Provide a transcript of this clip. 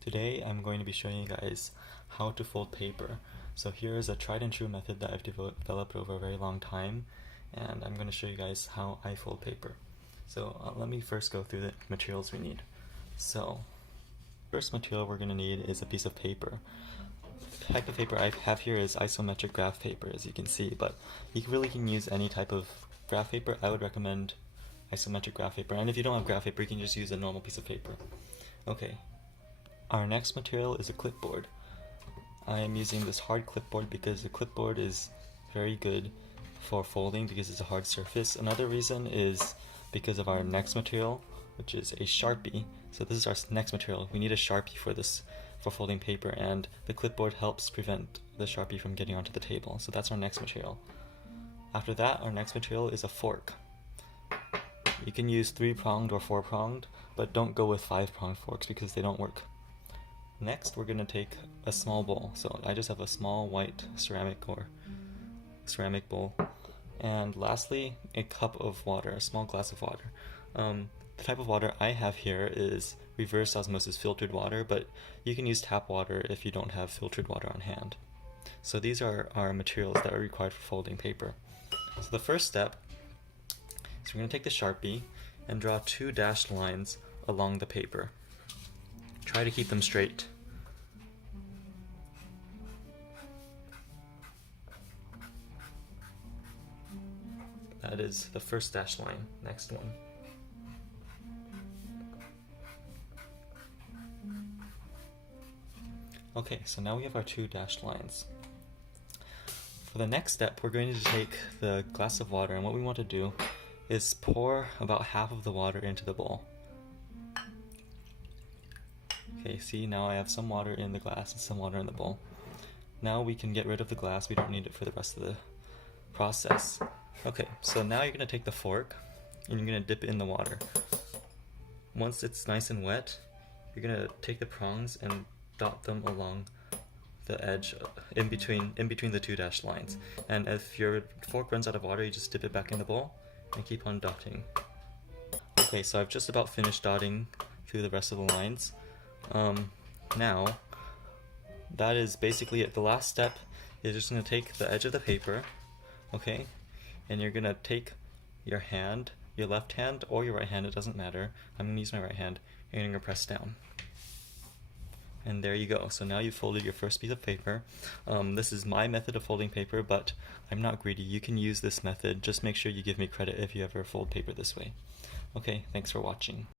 Today I'm going to be showing you guys how to fold paper. So here is a tried and true method that I've developed over a very long time, and I'm going to show you guys how I fold paper. So let me first go through the materials we need. So first material we're going to need is a piece of paper. The type of paper I have here is isometric graph paper, as you can see, but you really can use any type of graph paper. I would recommend isometric graph paper, and if you don't have graph paper you can just use a normal piece of paper. Okay. Our next material is a clipboard. I am using this hard clipboard because the clipboard is very good for folding because it's a hard surface. Another reason is because of our next material, which is a Sharpie. So this is our next material. We need a Sharpie for this, for folding paper, and the clipboard helps prevent the Sharpie from getting onto the table. So that's our next material. After that, our next material is a fork. You can use 3-pronged or 4-pronged, but don't go with 5-pronged forks because they don't work. Next, we're going to take a small bowl. So I just have a small white ceramic bowl. And lastly, a cup of water, a small glass of water. The type of water I have here is reverse osmosis filtered water, but you can use tap water if you don't have filtered water on hand. So these are our materials that are required for folding paper. So the first step is we're going to take the Sharpie and draw 2 dashed lines along the paper. Try to keep them straight. That is the first dashed line. Next one. Okay, so now we have our 2 dashed lines. For the next step, we're going to take the glass of water, and what we want to do is pour about half of the water into the bowl. Okay, see, now I have some water in the glass and some water in the bowl. Now we can get rid of the glass, we don't need it for the rest of the process. Okay, so now you're going to take the fork and you're going to dip it in the water. Once it's nice and wet, you're going to take the prongs and dot them along the edge in between the 2 dashed lines. And if your fork runs out of water, you just dip it back in the bowl and keep on dotting. Okay, so I've just about finished dotting through the rest of the lines. Now, that is basically it. The last step is just going to take the edge of the paper, okay, and you're going to take your hand, your left hand or your right hand, it doesn't matter. I'm going to use my right hand, and you're going to press down. And there you go. So now you've folded your first piece of paper. This is my method of folding paper, but I'm not greedy. You can use this method. Just make sure you give me credit if you ever fold paper this way. Okay, thanks for watching.